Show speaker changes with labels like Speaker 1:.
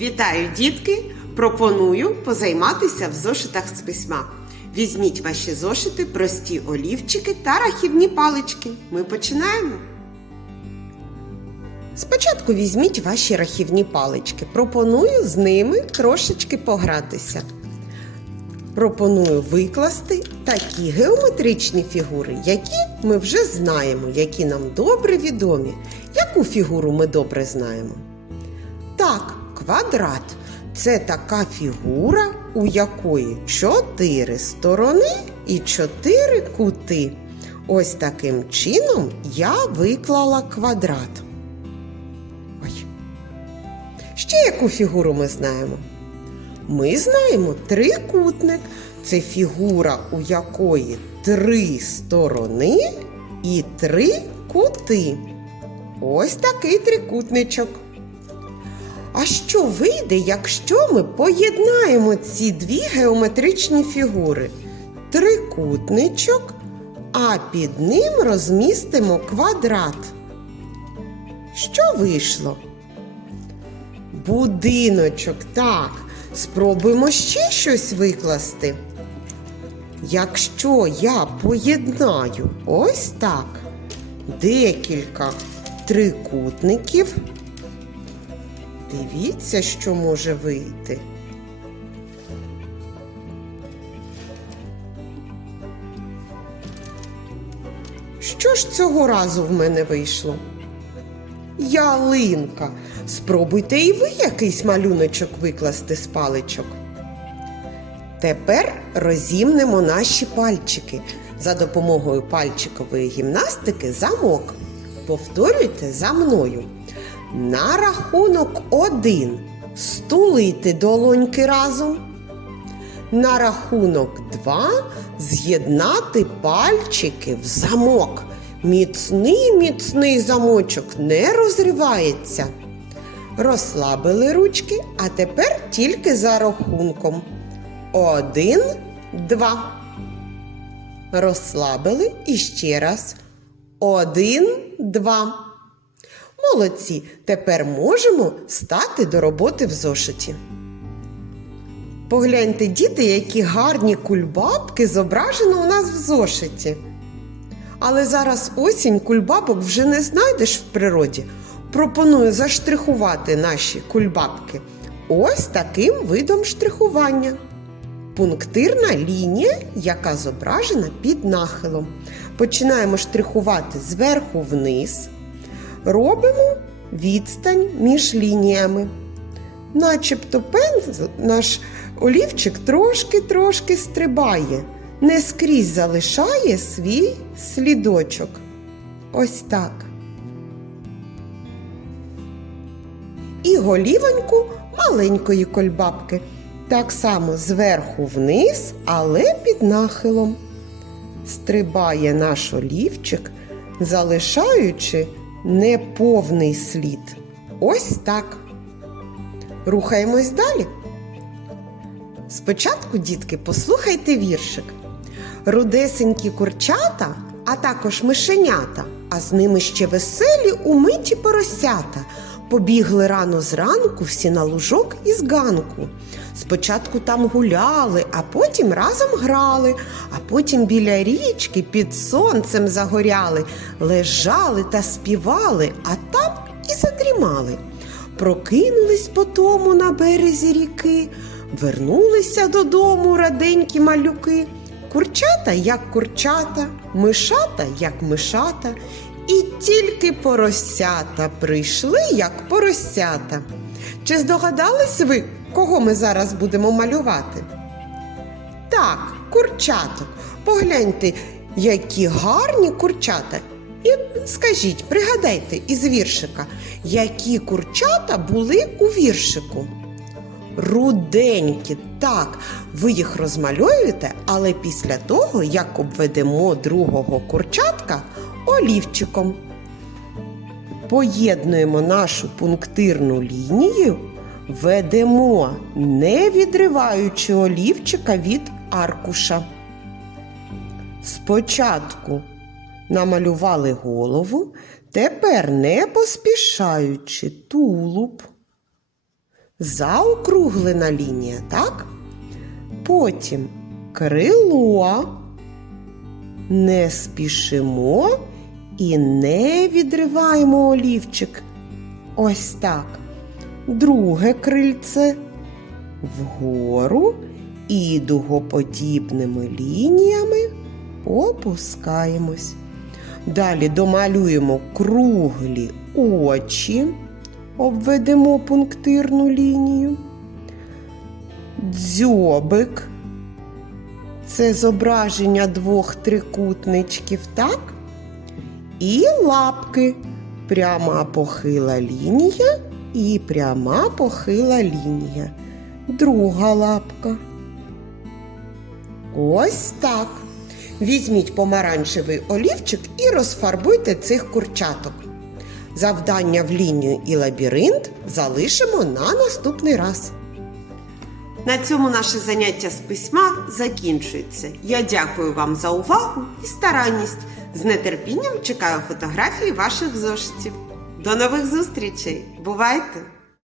Speaker 1: Вітаю, дітки! Пропоную позайматися в зошитах з письма. Візьміть ваші зошити, прості олівчики та рахівні палички. Ми починаємо. Спочатку візьміть ваші рахівні палички. Пропоную з ними трошечки погратися. Пропоную викласти такі геометричні фігури, які ми вже знаємо, які нам добре відомі. Яку фігуру ми добре знаємо? Квадрат це така фігура, у якої чотири сторони і чотири кути. Ось таким чином я виклала квадрат. Ой. Ще яку фігуру ми знаємо? Ми знаємо трикутник. Це фігура, у якої три сторони і три кути. Ось такий трикутничок. А що вийде, якщо ми поєднаємо ці дві геометричні фігури? Трикутничок, а під ним розмістимо квадрат. Що вийшло? Будиночок, так. Спробуємо ще щось викласти. Якщо я поєднаю ось так декілька трикутників, дивіться, що може вийти. Що ж цього разу в мене вийшло? Ялинка. Спробуйте і ви якийсь малюночок викласти з паличок. Тепер розімнемо наші пальчики. За допомогою пальчикової гімнастики замок. Повторюйте за мною. На рахунок один стулити долоньки разом. На рахунок два з'єднати пальчики в замок. Міцний міцний замочок не розривається. Розслабили ручки, а тепер тільки за рахунком. Один, два. Розслабили і ще раз. Один, два. Молодці. Тепер можемо стати до роботи в зошиті. Погляньте, діти, які гарні кульбабки зображено у нас в зошиті. Але зараз осінь кульбабок вже не знайдеш в природі. Пропоную заштрихувати наші кульбабки ось таким видом штрихування. Пунктирна лінія, яка зображена під нахилом. Починаємо штрихувати зверху вниз. Робимо відстань між лініями. Начебто пензл, наш олівчик трошки-трошки стрибає, не скрізь залишає свій слідочок. Ось так. І голівоньку маленької кольбабки. Так само зверху вниз, але під нахилом. Стрибає наш олівчик, залишаючи неповний слід. Ось так. Рухаємось далі. Спочатку, дітки, послухайте віршик. Рудесенькі курчата, а також мишенята, а з ними ще веселі умиті поросята. Побігли рано зранку всі на лужок із ганку. Спочатку там гуляли, а потім разом грали, а потім біля річки під сонцем загоряли, лежали та співали, а там і задрімали. Прокинулись потому на березі ріки, вернулися додому раденькі малюки. Курчата, як курчата, мишата, як мишата, і тільки поросята прийшли, як поросята. Чи здогадались ви, кого ми зараз будемо малювати? Так, курчаток. Погляньте, які гарні курчата. І скажіть, пригадайте із віршика, які курчата були у віршику? Руденькі, так, ви їх розмальовуєте, але після того, як обведемо другого курчатка олівчиком. Поєднуємо нашу пунктирну лінію, ведемо, не відриваючи олівчика від аркуша. Спочатку намалювали голову, тепер не поспішаючи тулуб. заокруглена лінія, так? Потім крило. Не спішимо і не відриваємо олівчик. Ось так. Друге крильце вгору і дугоподібними лініями опускаємось. Далі домалюємо круглі очі, обведемо пунктирну лінію. Дзьобик. Це зображення двох трикутничків, так? І лапки. Пряма похила лінія і пряма похила лінія. Друга лапка. Ось так. Візьміть помаранчевий олівчик і розфарбуйте цих курчаток. Завдання в лінію і лабіринт залишимо на наступний раз. На цьому наше заняття з письма закінчується. Я дякую вам за увагу і старанність. З нетерпінням чекаю фотографії ваших зошитів. До нових зустрічей! Бувайте!